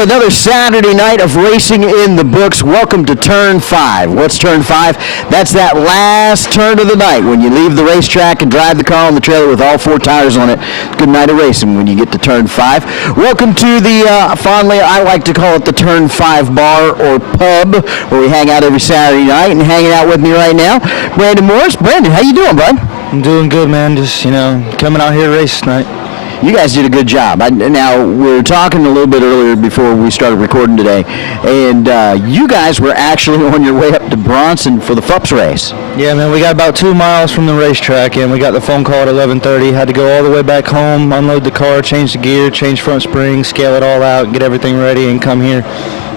Well, another Saturday night of racing in the books. Welcome to Turn 5. What's Turn 5? That's that last turn of the night when you leave the racetrack and drive the car on the trailer with all four tires on it. Good night of racing when you get to Turn 5. Welcome to the, fondly, I like to call it the Turn 5 bar or pub, where we hang out every Saturday night. And hanging out with me right now, Brandon Morris. Brandon, how you doing, bud? I'm doing good, man. Just, coming out here to race tonight. You guys did a good job. Now, we were talking a little bit earlier before we started recording today, and you guys were actually on your way up to Bronson for the FTS race. Yeah, man, we got about 2 miles from the racetrack, and we got the phone call at 11:30. Had to go all the way back home, unload the car, change the gear, change front springs, scale it all out, get everything ready, and come here.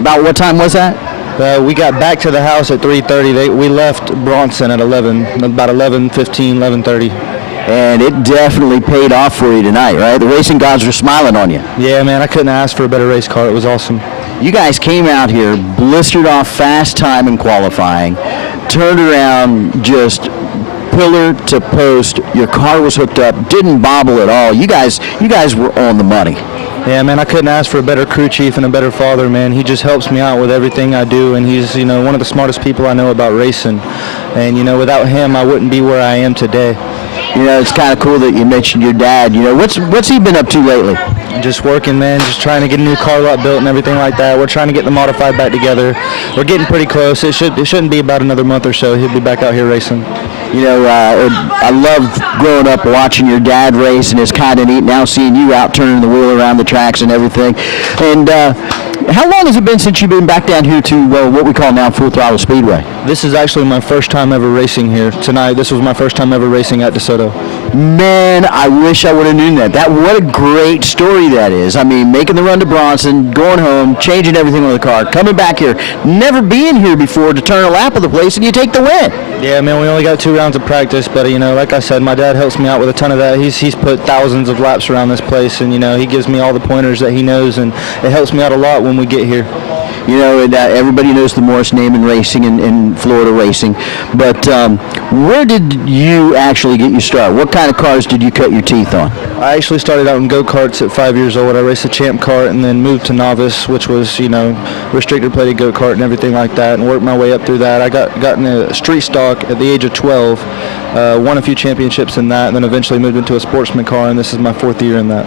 About what time was that? We got back to the house at 3:30. We left Bronson at about 11:15, 11:30. And it definitely paid off for you tonight, right? The racing gods were smiling on you. Yeah, man, I couldn't ask for a better race car. It was awesome. You guys came out here, blistered off fast time in qualifying, turned around just pillar to post. Your car was hooked up, didn't bobble at all. You guys were on the money. Yeah, man, I couldn't ask for a better crew chief and a better father, man. He just helps me out with everything I do, and he's, one of the smartest people I know about racing. And, without him, I wouldn't be where I am today. It's kind of cool that you mentioned your dad. What's he been up to lately? Just working, man. Just trying to get a new car lot built and everything like that. We're trying to get the modified back together. We're getting pretty close. It shouldn't be about another month or so. He'll be back out here racing. I loved growing up watching your dad race, and it's kind of neat now seeing you out turning the wheel around the tracks and everything. And how long has it been since you've been back down here to what we call now Full Throttle Speedway? This is actually my first time ever racing here. Tonight, this was my first time ever racing at DeSoto. Man, I wish I would have known that. What a great story that is. I mean, making the run to Bronson, going home, changing everything on the car, coming back here, never being here before to turn a lap of the place, and you take the win. Yeah, man, we only got 2 rounds of practice, but, like I said, my dad helps me out with a ton of that. He's put thousands of laps around this place, and, he gives me all the pointers that he knows, and it helps me out a lot when we get here. Everybody knows the Morris name in racing and Florida racing, but where did you actually get your start? What kind of cars did you cut your teeth on? I actually started out in go-karts at 5 years old. I raced a champ kart and then moved to novice, which was, restricted plated go-kart and everything like that, and worked my way up through that. I got into street stock at the age of 12, won a few championships in that, and then eventually moved into a sportsman car, and this is my 4th year in that.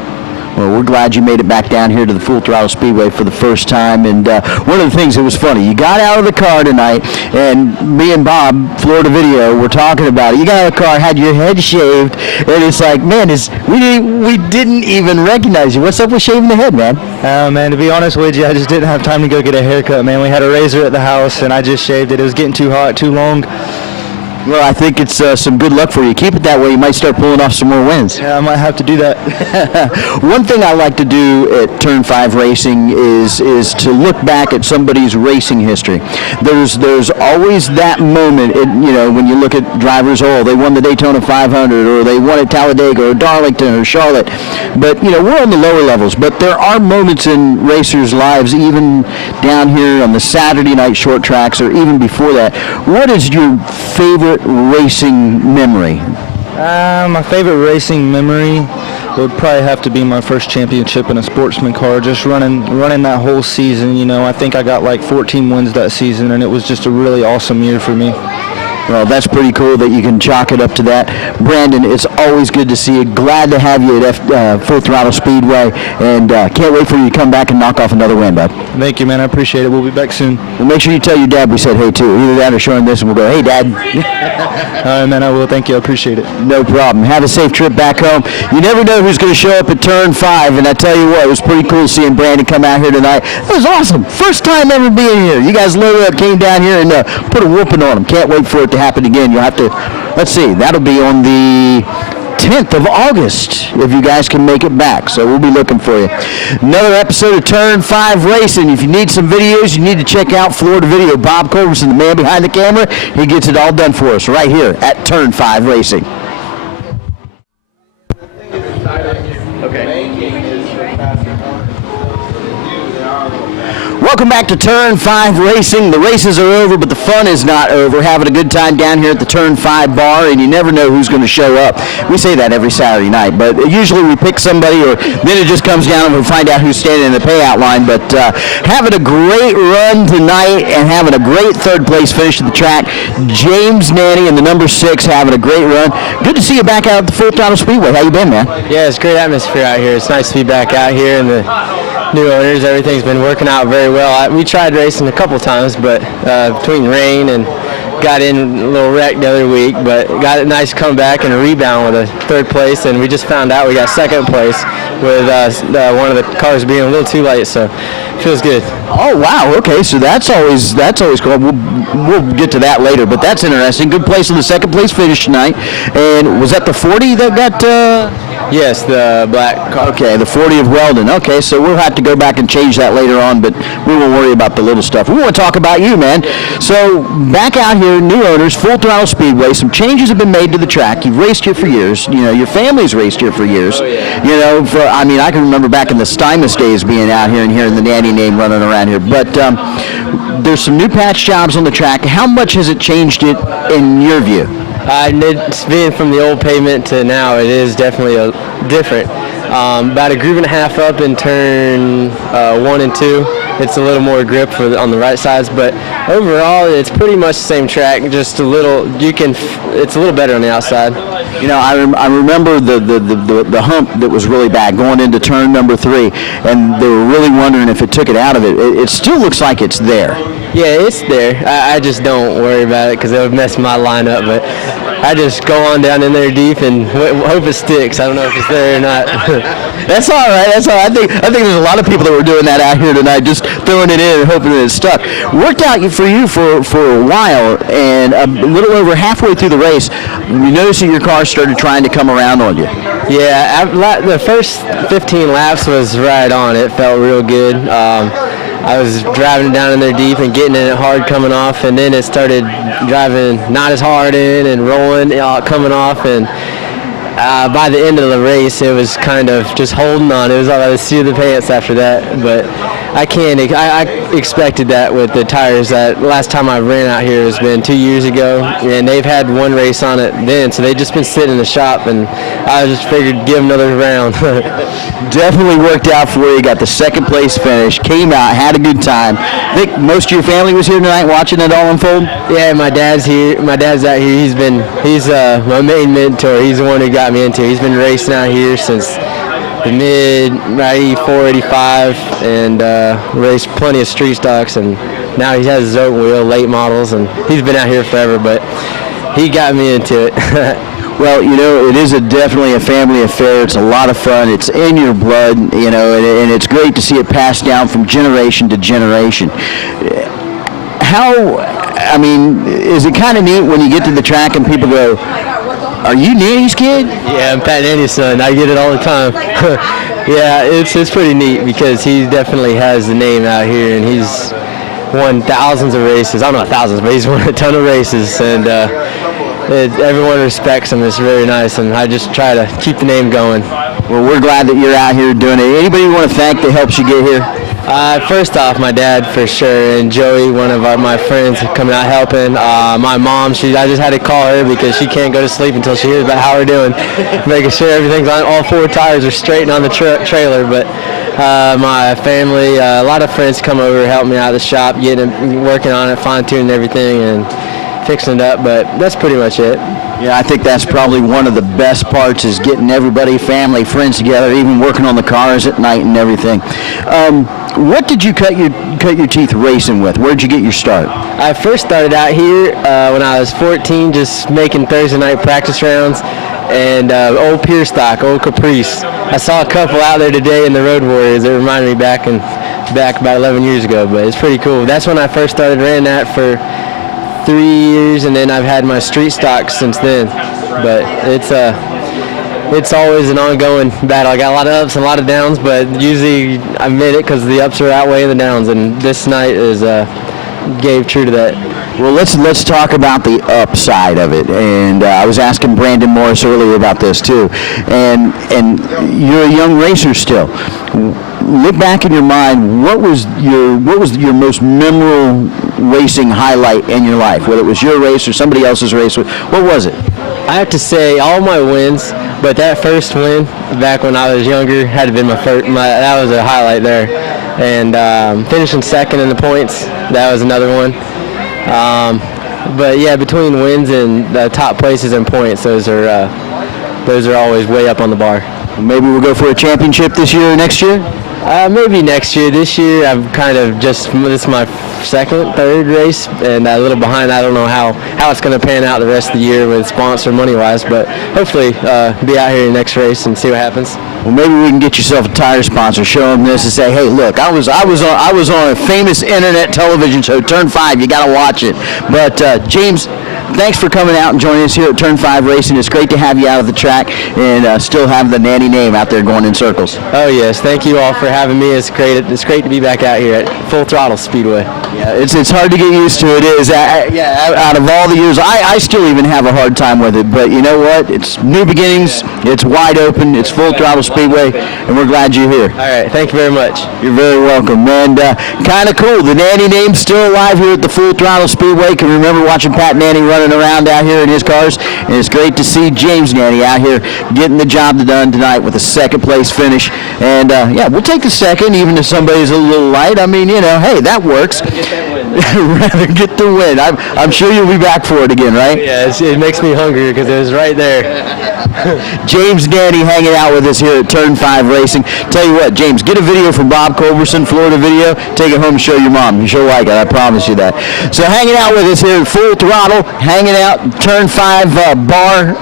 Well, we're glad you made it back down here to the Full Throttle Speedway for the first time. And one of the things that was funny, you got out of the car tonight, and me and Bob, Florida Video, were talking about it. You got out of the car, had your head shaved, and it's like, man, we didn't even recognize you. What's up with shaving the head, man? Man, to be honest with you, I just didn't have time to go get a haircut, man. We had a razor at the house, and I just shaved it. It was getting too hot, too long. Well, I think it's some good luck for you. Keep it that way. You might start pulling off some more wins. Yeah, I might have to do that. One thing I like to do at Turn 5 Racing is to look back at somebody's racing history. There's always that moment, when you look at drivers, they won the Daytona 500, or they won at Talladega, or Darlington, or Charlotte. But, we're on the lower levels. But there are moments in racers' lives, even down here on the Saturday night short tracks, or even before that. What is your favorite racing memory? My favorite racing memory would probably have to be my first championship in a sportsman car, just running that whole season. I think I got like 14 wins that season, and it was just a really awesome year for me. Well, that's pretty cool that you can chalk it up to that. Brandon, it's always good to see you. Glad to have you at Full Throttle Speedway, and can't wait for you to come back and knock off another win, bud. Thank you, man. I appreciate it. We'll be back soon. Well, make sure you tell your dad we said hey, too. Either that or show him this, and we'll go, hey, Dad. All right, man, I will. Thank you. I appreciate it. No problem. Have a safe trip back home. You never know who's going to show up at Turn 5, and I tell you what, it was pretty cool seeing Brandon come out here tonight. It was awesome. First time ever being here. You guys loaded up, came down here, and put a whooping on him. Can't wait for it to happen again. You'll have to, let's see, that'll be on the 10th of August if you guys can make it back. So we'll be looking for you. Another episode of Turn 5 Racing. If you need some videos, you need to check out Florida Video. Bob Culberson, the man behind the camera, he gets it all done for us right here at Turn 5 Racing. Welcome back to Turn 5 Racing. The races are over, but the fun is not over. Having a good time down here at the Turn 5 bar, and you never know who's going to show up. We say that every Saturday night, but usually we pick somebody, or then it just comes down and we find out who's standing in the payout line. But having a great run tonight and having a great third place finish at the track. James Nanny in the number 6 having a great run. Good to see you back out at the Full Throttle Speedway. How you been, man? Yeah, it's a great atmosphere out here. It's nice to be back out here, and the new owners, everything's been working out very well. We tried racing a couple times, but between rain and got in a little wreck the other week, but got a nice comeback and a rebound with a third place, and we just found out we got second place with one of the cars being a little too late, so it feels good. Oh wow! Okay, so that's always cool. We'll get to that later, but that's interesting. Good place on the second place finish tonight. And was that the 40 that got? Yes, the black car. Okay, the 40 of Weldon. Okay, so we'll have to go back and change that later on, but we won't worry about the little stuff. We want to talk about you, man. So back out here, new owners, Full Throttle Speedway. Some changes have been made to the track. You've raced here for years. You know, your family's raced here for years. Oh, yeah. You know, I can remember back in the Stymos days being out here and hearing the Nanny name running around here. But there's some new patch jobs on the track. How much has it changed it in your view? It's being from the old pavement to now, it is definitely different. About a groove and a half up in turn 1 and 2. It's a little more grip on the right sides, but overall it's pretty much the same track. Just a little, it's a little better on the outside. You know, I remember the hump that was really bad going into turn number 3, and they were really wondering if it took it out of it. It still looks like it's there. Yeah, it's there. I just don't worry about it because it would mess my line up, but I just go on down in there deep and hope it sticks. I don't know if it's there or not. That's all right. That's all right. I think there's a lot of people that were doing that out here tonight, just throwing it in and hoping that it stuck. Worked out for you for a while, and a little over halfway through the race, you noticed that your car started trying to come around on you. Yeah, the first 15 laps was right on. It felt real good. I was driving down in there deep and getting in it hard coming off, and then it started driving not as hard in and rolling coming off, and by the end of the race it was kind of just holding on. It was all by the seat of the pants after that, but I expected that with the tires. That last time I ran out here has been 2 years ago, and they've had one race on it then, so they've just been sitting in the shop, and I just figured give them another round. Definitely worked out for you. Got the second place finish, came out, had a good time. I think most of your family was here tonight watching it all unfold. Yeah, my dad's here. My dad's out here. He's my main mentor. He's the one who got me into it. He's been racing out here since the mid 84, 85, and raced plenty of street stocks, and now he has his own wheel, late models, and he's been out here forever, but he got me into it. Well, you know, it is definitely a family affair. It's a lot of fun. It's in your blood, you know, and it's great to see it passed down from generation to generation. Is it kind of neat when you get to the track and people go, "Are you Nanny's kid?" Yeah, I'm Pat Nanny's son. I get it all the time. Yeah, it's pretty neat because he definitely has the name out here, and he's won thousands of races. I don't know thousands, but he's won a ton of races, and everyone respects him. It's very nice, and I just try to keep the name going. Well, we're glad that you're out here doing it. Anybody you want to thank that helps you get here? First off, my dad for sure, and Joey, one of my friends, coming out helping. My mom, I just had to call her because she can't go to sleep until she hears about how we're doing, making sure everything's on, all 4 tires are straight and on the trailer. But my family, a lot of friends come over, help me out of the shop, working on it, fine-tuning everything, and fixing it up. But that's pretty much it. Yeah, I think that's probably one of the best parts is getting everybody, family, friends together, even working on the cars at night and everything. What did you cut your teeth racing with? Where'd you get your start? I first started out here when I was 14, just making Thursday night practice rounds, and old Pier Stock, old Caprice. I saw a couple out there today in the Road Warriors that reminded me back about 11 years ago, but it's pretty cool. That's when I first started, ran that for 3 years, and then I've had my street stock since then. But it's always an ongoing battle. I got a lot of ups and a lot of downs, but usually I admit it because the ups are outweighing the downs, and this night gave true to that. Well, let's talk about the upside of it. And I was asking Brandon Morris earlier about this too. And you're a young racer still. Look back in your mind. What was your most memorable racing highlight in your life? Whether it was your race or somebody else's race, what was it? I have to say all my wins, but that first win back when I was younger had to be my first. That was a highlight there, and finishing second in the points, that was another one. But yeah, between wins and the top places and points, those are always way up on the bar. Maybe we'll go for a championship this year or next year? Maybe next year. This year, I've kind of this is my second, third race, and a little behind. I don't know how it's going to pan out the rest of the year with sponsor money-wise, but hopefully be out here in the next race and see what happens. Well, maybe we can get yourself a tire sponsor, show them this, and say, "Hey, look, I was on a famous internet television show, Turn 5. You got to watch it." But James, thanks for coming out and joining us here at Turn 5 Racing. It's great to have you out of the track and still have the Nanny name out there going in circles. Oh yes, thank you all for having me. It's great to be back out here at Full Throttle Speedway. Yeah, it's hard to get used to. It is. Out of all the years, I still even have a hard time with it. But you know what? It's new beginnings. It's wide open. It's Full Throttle Speedway, and we're glad you're here. All right, thank you very much. You're very welcome. And kind of cool. The Nanny name's still alive here at the Full Throttle Speedway. Can remember watching Pat Nanny running around out here in his cars, and it's great to see James Nanny out here getting the job done tonight with a second place finish. And yeah, we'll take the second, even if somebody's a little light. I mean, you know, hey, that works. Rather get the win. I'm sure you'll be back for it again, right? Yeah, it makes me hungry because it was right there. James Nanny hanging out with us here at Turn 5 Racing. Tell you what, James, get a video from Bob Culberson, Florida Video. Take it home and show your mom. She'll like it. I promise you that. So hanging out with us here at Full Throttle, hanging out Turn 5 bar,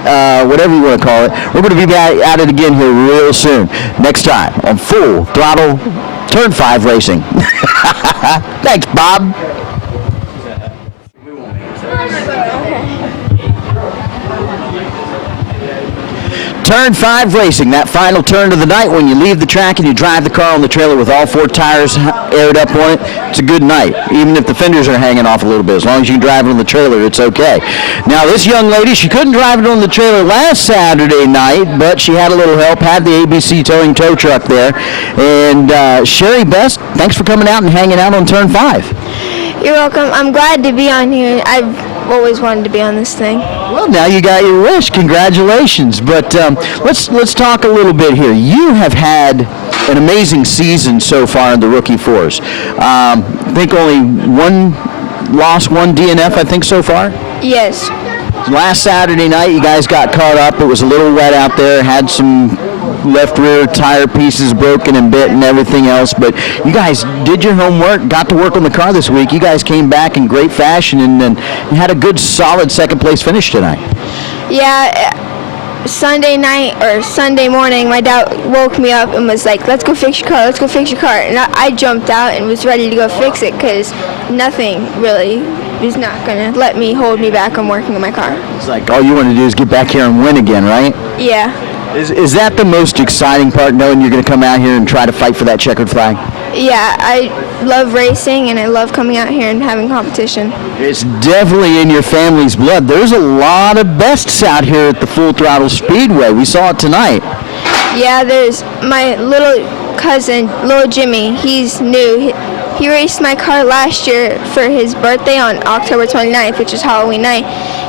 whatever you want to call it. We're going to be back at it again here real soon. Next time on Full Throttle Turn 5 Racing. Thanks, Bob. Turn 5 Racing, that final turn of the night when you leave the track and you drive the car on the trailer with all four tires aired up on it. It's a good night, even if the fenders are hanging off a little bit. As long as you can drive it on the trailer, it's okay. Now, this young lady, she couldn't drive it on the trailer last Saturday night, but she had a little help, had the ABC towing tow truck there. And Sherry Best, thanks for coming out and hanging out on Turn 5. You're welcome. I'm glad to be on here. I've always wanted to be on this thing. Well, now you got your wish. Congratulations. But let's talk a little bit here. You have had an amazing season so far in the Rookie Fours. I think only one loss, one DNF, I think, so far? Yes. Last Saturday night, you guys got caught up. It was a little wet out there, had some left rear tire pieces broken and bit and everything else, but you guys did your homework, got to work on the car this week. You guys came back in great fashion and had a good, solid second place finish tonight. Yeah, Sunday night or Sunday morning, my dad woke me up and was like, let's go fix your car, let's go fix your car. And I jumped out and was ready to go fix it because nothing really was not going to let me hold me back on working on my car. It's like all you want to do is get back here and win again, right? Yeah. Is that the most exciting part, knowing you're going to come out here and try to fight for that checkered flag? Yeah, I love racing and I love coming out here and having competition. It's definitely in your family's blood. There's a lot of bests out here at the Full Throttle Speedway. We saw it tonight. Yeah, there's my little cousin, little Jimmy. He's new. He raced my car last year for his birthday on October 29th, which is Halloween night.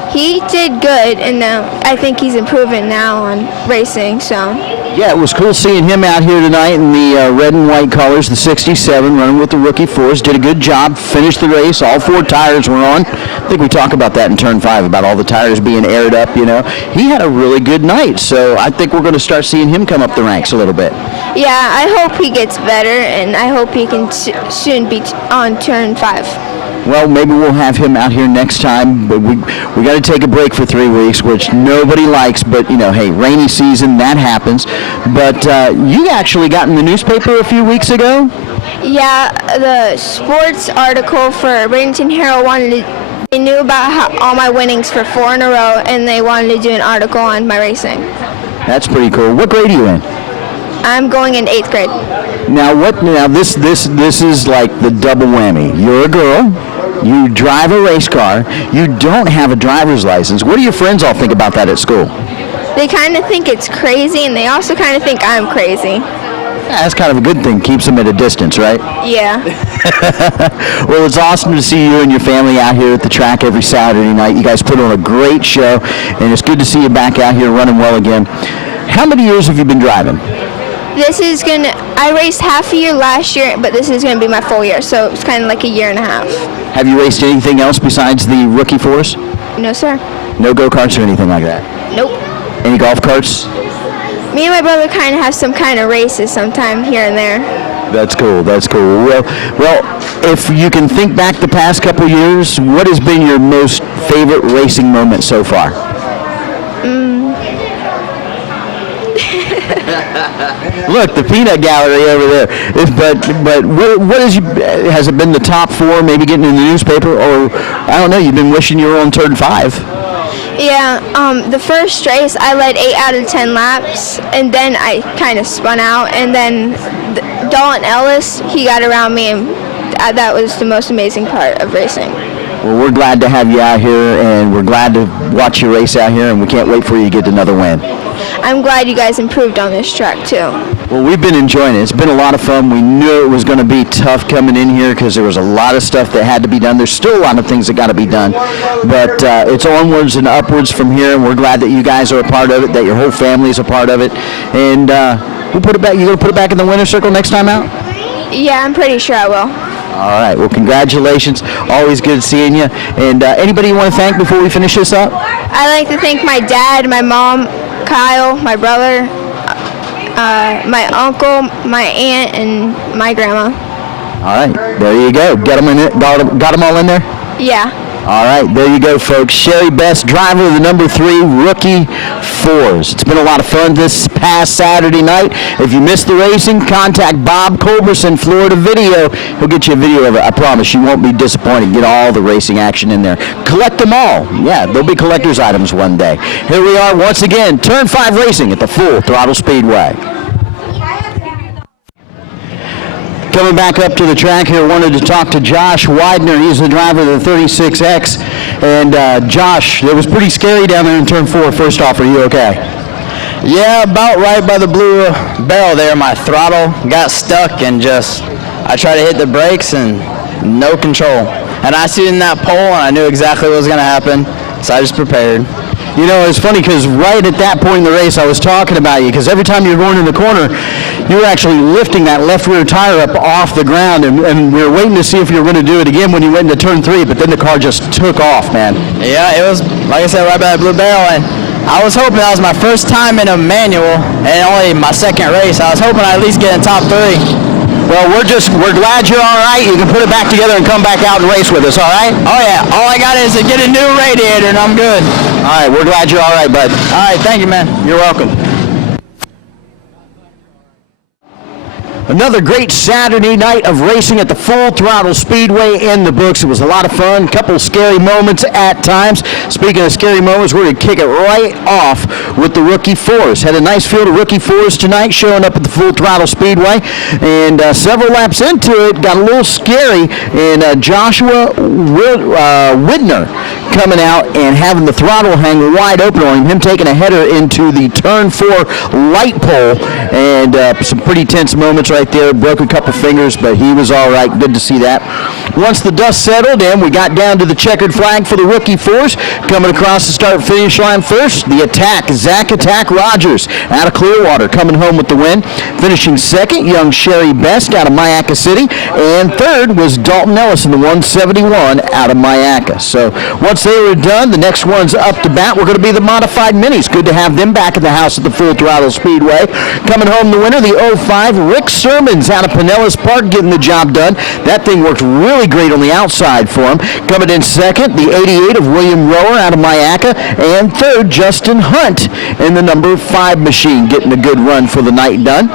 He did good, and I think he's improving now on racing. So. Yeah, it was cool seeing him out here tonight in the red and white colors, the 67, running with the Rookie Fours. Did a good job, finished the race. All four tires were on. I think we talk about that in Turn 5, about all the tires being aired up, you know. He had a really good night, so I think we're going to start seeing him come up the ranks a little bit. Yeah, I hope he gets better, and I hope he can soon be on Turn 5. Well, maybe we'll have him out here next time, but we got to take a break for 3 weeks, which nobody likes, but, you know, hey, rainy season, that happens. But you actually got in the newspaper a few weeks ago? Yeah, the sports article for Bradenton Herald they knew about all my winnings for 4 in a row, and they wanted to do an article on my racing. That's pretty cool. What grade are you in? I'm going in 8th grade. Now this is like the double whammy. You're a girl, You drive a race car. You don't have a driver's license. What do your friends all think about that at school? They kind of think it's crazy, and they also kind of think I'm crazy. Yeah, that's kind of a good thing. Keeps them at a distance, right? Yeah. Well, it's awesome to see you and your family out here at the track every Saturday night. You guys put on a great show, and it's good to see you back out here running well again. How many years have you been driving? I raced half a year last year, but this is going to be my full year, so it's kind of like a year and a half. Have you raced anything else besides the rookie fours? No, sir. No go-karts or anything like that? Nope. Any golf carts? Me and my brother kind of have some kind of races sometime here and there. That's cool. That's cool. Well, if you can think back the past couple years, what has been your most favorite racing moment so far? Look, the peanut gallery over there. But what has it been the top 4, maybe getting in the newspaper, or I don't know, you've been wishing you were on turn 5? Yeah, the first race I led 8 out of 10 laps, and then I kind of spun out, and then Dalton Ellis, he got around me, and that was the most amazing part of racing. Well, we're glad to have you out here, and we're glad to watch you race out here, and we can't wait for you to get another win. I'm glad you guys improved on this track, too. Well, we've been enjoying it. It's been a lot of fun. We knew it was going to be tough coming in here because there was a lot of stuff that had to be done. There's still a lot of things that got to be done. But it's onwards and upwards from here, and we're glad that you guys are a part of it, that your whole family is a part of it. And we'll put it back. You going to put it back in the winner's circle next time out? Yeah, I'm pretty sure I will. All right. Well, congratulations. Always good seeing you. And anybody you want to thank before we finish this up? I'd like to thank my dad, my mom, Kyle, my brother, my uncle, my aunt, and my grandma. All right. There you go. Got them all in there? Yeah. All right, there you go, folks. Sherry Best, driver of the number 3 rookie 4s. It's been a lot of fun this past Saturday night. If you missed the racing, contact Bob Culberson, Florida Video. He'll get you a video of it. I promise you won't be disappointed. Get all the racing action in there. Collect them all. Yeah, they'll be collector's items one day. Here we are once again, Turn 5 Racing at the Full Throttle Speedway. Coming back up to the track here, wanted to talk to Josh Widener. He's the driver of the 36X. And Josh, it was pretty scary down there in turn 4. First off, are you okay? Yeah, about right by the blue barrel there. My throttle got stuck and I tried to hit the brakes and no control. And I seen in that pole and I knew exactly what was going to happen, so I just prepared. You know, it's funny because right at that point in the race, I was talking about you because every time you were going in the corner, you were actually lifting that left rear tire up off the ground, and we were waiting to see if you were going to do it again when you went into turn 3, but then the car just took off, man. Yeah, it was, like I said, right by that blue barrel, and I was hoping that was my first time in a manual and only my second race. I was hoping I'd at least get in top 3. Well, we're glad you're all right. You can put it back together and come back out and race with us, all right? Oh, yeah. All I got is to get a new radiator, and I'm good. All right, we're glad you're all right, bud. All right, thank you, man. You're welcome. Another great Saturday night of racing at the Full Throttle Speedway in the books. It was a lot of fun, a couple scary moments at times. Speaking of scary moments, we're going to kick it right off with the Rookie 4s. Had a nice field of Rookie 4s tonight showing up at the Full Throttle Speedway. And several laps into it, got a little scary. And Joshua Widner coming out and having the throttle hang wide open on him taking a header into the turn 4 light pole. And some pretty tense moments right there. Broke a couple fingers, but he was all right. Good to see that. Once the dust settled and we got down to the checkered flag for the Rookie 4s, coming across the start-finish line first, the Zach Attack Rogers out of Clearwater coming home with the win. Finishing second, young Sherry Best out of Myakka City. And third was Dalton Ellis in the 171 out of Myakka. So once they were done, the next ones up to bat were going to be the Modified Minis. Good to have them back at the house at the Full Throttle Speedway. Coming home the winner, the 05, Rick Sermons out of Pinellas Park getting the job done. That thing worked really great on the outside for him. Coming in second, the 88 of William Rower out of Myakka. And third, Justin Hunt in the number 5 machine getting a good run for the night done.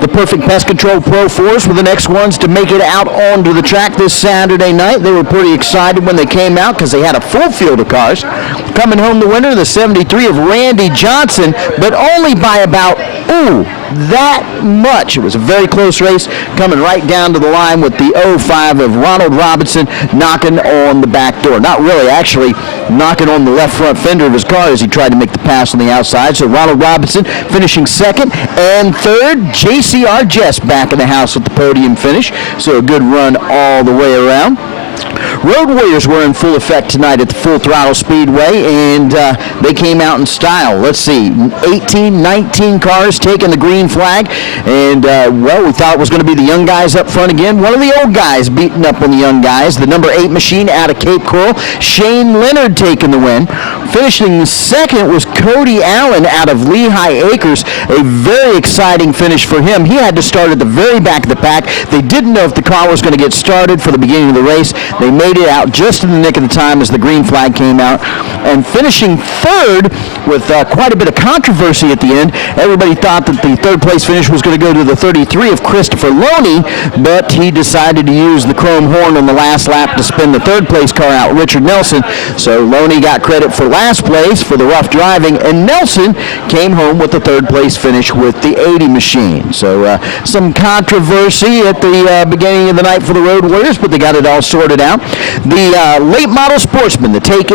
The Perfect Pest Control Pro 4s were the next ones to make it out onto the track this Saturday night. They were pretty excited when they came out because they had a full field of cars. Coming home the winner, the 73 of Randy Johnson, but only by about, that much. It was a very close race, coming right down to the line with the 05 of Ronald Robinson knocking on the back door. Not really, actually knocking on the left front fender of his car as he tried to make the pass on the outside. So Ronald Robinson finishing second, and third, JCR Jess back in the house with the podium finish. So a good run all the way around. Road Warriors were in full effect tonight at the Full Throttle Speedway, and they came out in style. Let's see, 18, 19 cars taking the green flag, and, well, we thought it was going to be the young guys up front again. One of the old guys beating up on the young guys, the number 8 machine out of Cape Coral, Shane Leonard taking the win. Finishing second was Cody Allen out of Lehigh Acres, a very exciting finish for him. He had to start at the very back of the pack. They didn't know if the car was going to get started for the beginning of the race. They made it out just in the nick of the time as the green flag came out. And finishing third with quite a bit of controversy at the end. Everybody thought that the third place finish was going to go to the 33 of Christopher Loney, but he decided to use the chrome horn on the last lap to spin the third place car out, Richard Nelson. So Loney got credit for last place for the rough driving, and Nelson came home with the third place finish with the 80 machine. So some controversy at the beginning of the night for the Road Warriors, but they got it all sorted out. The late model sportsmen, the Take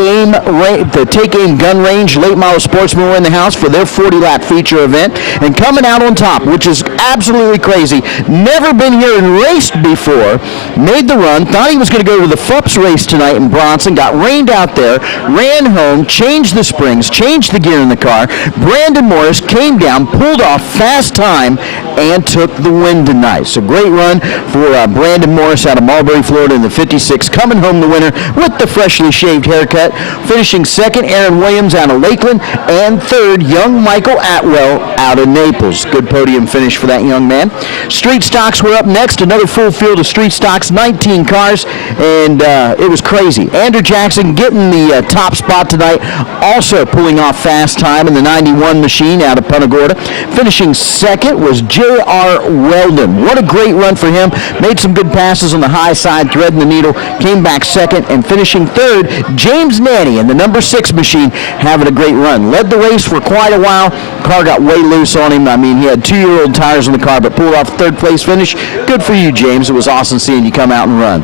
Aim Gun Range late model sportsmen were in the house for their 40-lap feature event, and coming out on top, which is absolutely crazy, never been here and raced before, made the run, thought he was going to go to the FUPS race tonight in Bronson, got rained out there, ran home, changed the springs, changed the gear in the car. Brandon Morris came down, pulled off fast time, and took the win tonight. So great run for Brandon Morris out of Marbury, Florida in the 56, coming home the winner with the freshly shaved haircut. Finishing second, Aaron Williams out of Lakeland, and third, young Michael Atwell out of Naples. Good podium finish for that young man. Street stocks were up next, another full field of street stocks, 19 cars, and it was crazy. Andrew Jackson getting the top spot tonight, also pulling off fast time in the 91 machine out of Punta Gorda. Finishing second was J.R. Weldon. What a great run for him. Made some good passes on the high side, threading the needle, came back second, and finishing third, James Nanny in the number 6 machine, having a great run. Led the race for quite a while. Car got way loose on him. I mean, he had 2-year-old tires on the car, but pulled off a third place finish. Good for you, James. It was awesome seeing you come out and run.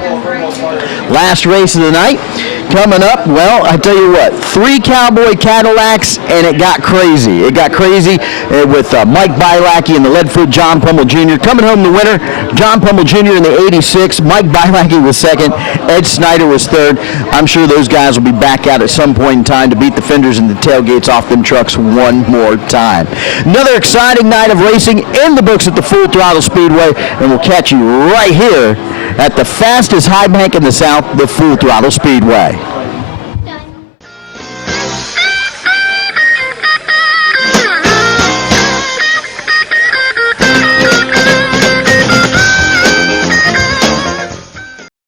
Last race of the night coming up. Well, I tell you what, 3 Cowboy Cadillacs, and it got crazy. It got crazy with Mike Bielacki and the Leadfoot John Pummel Jr. Coming home the winner, John Pummel Jr. in the 86. Mike Bielacki was second. Ed Snyder was third. I'm sure those guys will be back out at some point in time to beat the fenders and the tailgates off them trucks one more time. Another exciting night of racing in the books at the Full Throttle Speedway, and we'll catch you right here at the fastest high bank in the South, the Full Throttle Speedway.